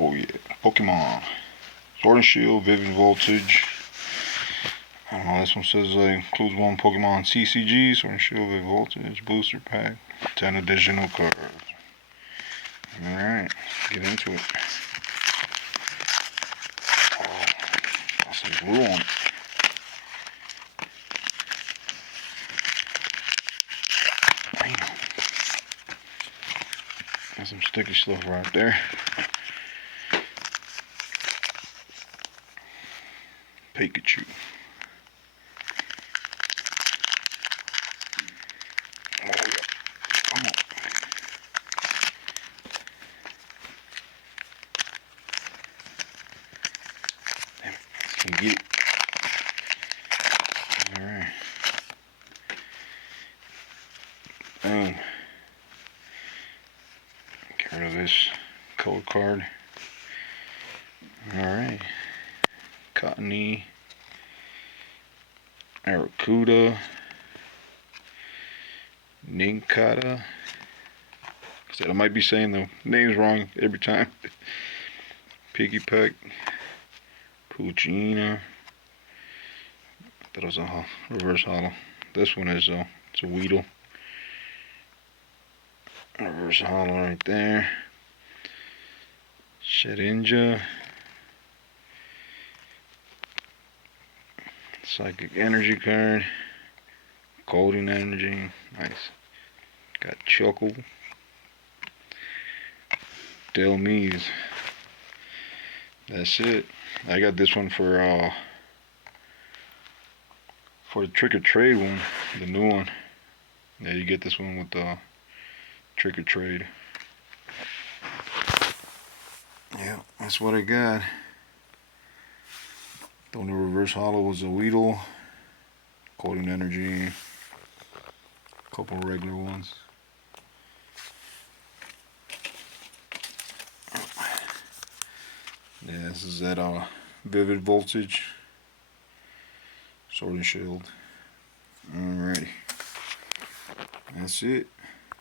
Oh yeah, Pokemon. Sword and Shield, Vivid Voltage. This one says includes one Pokemon CCG, Sword and Shield, Vivid Voltage, Booster Pack, 10 additional cards. Alright, get into it. Oh, got some glue on it. Bam. Got some sticky stuff right there. Pikachu. Oh yeah, come on. Damn it, can get it. Alright. Boom. Get rid of this color card. Alright. Cottony. Aracuda. Ninkata. I might be saying the names wrong every time. Piggy Peck. Pugina. That was a reverse hollow. This one is it's a Weedle. Reverse hollow right there. Shedinja. Psychic Energy card. Golden Energy. Nice. Got Chuckle. Delmise. That's it. I got this one for the Trick or Trade one, the new one. Yeah, you get this one with the Trick or Trade. Yeah, that's what I got. The only reverse hollow was a Weedle, Golden Energy, a couple regular ones. Yeah, this is that Vivid Voltage, Sword and Shield. Alrighty, that's it.